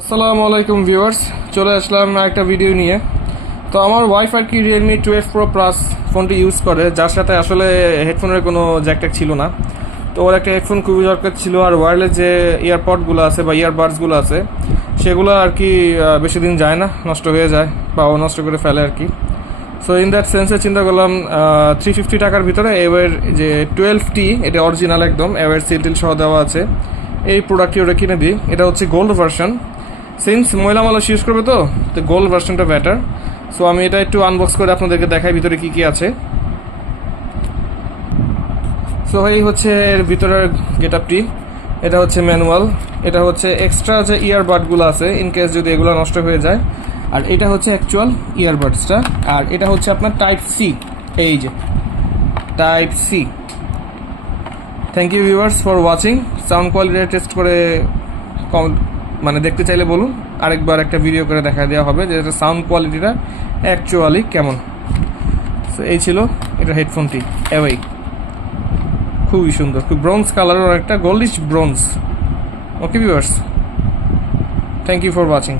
আসসালামু আলাইকুম ভিউয়ার্স, চলে আসলাম একটা ভিডিও নিয়ে। তো আমার ওয়াইফ আর কি রিয়েলমি 12 Pro প্লাস ফোনটি ইউজ করে, যার সাথে আসলে হেডফোনের কোনো জ্যাকট্যাক ছিল না। তো ওর একটা হেডফোন খুবই দরকার ছিল, আর ওয়্যারলেস যে ইয়ারপডগুলো আছে বা ইয়ারবাডসগুলো আছে সেগুলো আর কি বেশি দিন যায় না, নষ্ট হয়ে যায় বা ও নষ্ট করে ফেলে আর কি। সো ইন দ্যাট সেন্সে চিন্তা করলাম 350 টাকার ভিতরে এওয়ের যে 12T, এটা অরিজিনাল একদম, এওয়ের সিলটিল সহ দেওয়া আছে, এই প্রোডাক্টটি ওরা কিনে দিই। এটা হচ্ছে গোল্ড ভার্সন, সিন্স ময়লা মালা ইউজ করবে তো গোল্ড ভার্সনটা বেটার। সো আমি এটা একটু আনবক্স করে আপনাদেরকে দেখাই ভিতরে কী কী আছে। সো এই হচ্ছে এর ভিতরের গেট আপটি। এটা হচ্ছে ম্যানুয়াল, এটা হচ্ছে এক্সট্রা যে ইয়ারবাডগুলো আছে ইন কেস যদি এগুলো নষ্ট হয়ে যায়, আর এটা হচ্ছে অ্যাকচুয়াল ইয়ারবাডসটা, আর এটা হচ্ছে আপনার টাইপ সি, এই যে type C. Thank you viewers for watching. Sound quality test করে মানে দেখতে চাইলে বলুন, আরেকবার একটা ভিডিও করে দেখা দেওয়া হবে যে এটা সাউন্ড কোয়ালিটিটা অ্যাকচুয়ালি কেমন। সো এই ছিল এটা হেডফোনটি, এওয়াই খুবই সুন্দর, খুব ব্রোঞ্জ কালারের, একটা goldish bronze. Okay viewers, thank you for watching.